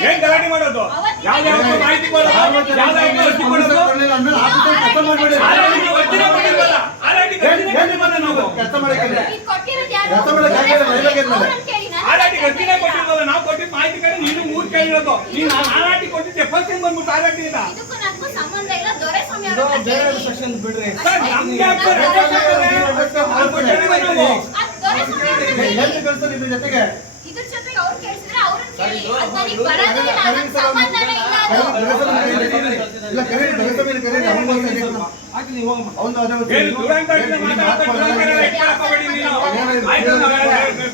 ಏನ್ ಗಲಾಟೆ ಮಾಡೋದು ಯಾವ ಯಾವ ಮಾಹಿತಿ ಕೊಟ್ಟಿಲ್ಲ ನಾವು ಕೊಟ್ಟಿದ್ದ ಮಾಹಿತಿ ಕಡೆ ಇರಬೇಕು. ನೀನು ಹಾರಾಟಿ ಕೊಟ್ಟಿದ್ದೆ ಫಸ್ಟ್ ಬಂದ್ಬಿಟ್ಟು ಹಾರಾಟಿ ಇಲ್ಲ. ಸೆಕ್ಷನ್ ಬಿಡ್ರಿ. ನಿಮ್ ಜೊತೆಗೆ?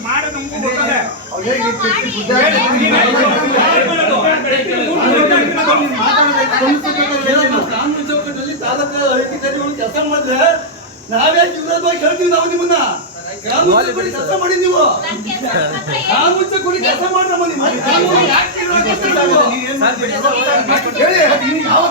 ಮಾಡೋದು ಕಾನೂನು ಚೌಕಟ್ಟಲ್ಲಿ ತಾಲೂಕು ಅಧಿಕಾರಿ ಕೆಲಸ ನಾವೇ ಇವ್ರದ ಕೇಳ್ತೀವಿ ನಾವು ನಿಮ್ಮನ್ನ ಕೆಲಸ ಕೆಲಸ ಮಾಡ್ರಮ್ಮ ನೀವು ಹೇಳಿ ಯಾವಾಗ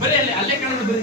ಬರೀ ಅಲ್ಲೇ ಅಲ್ಲೇ ಕಾಣೋದು ಬರೀ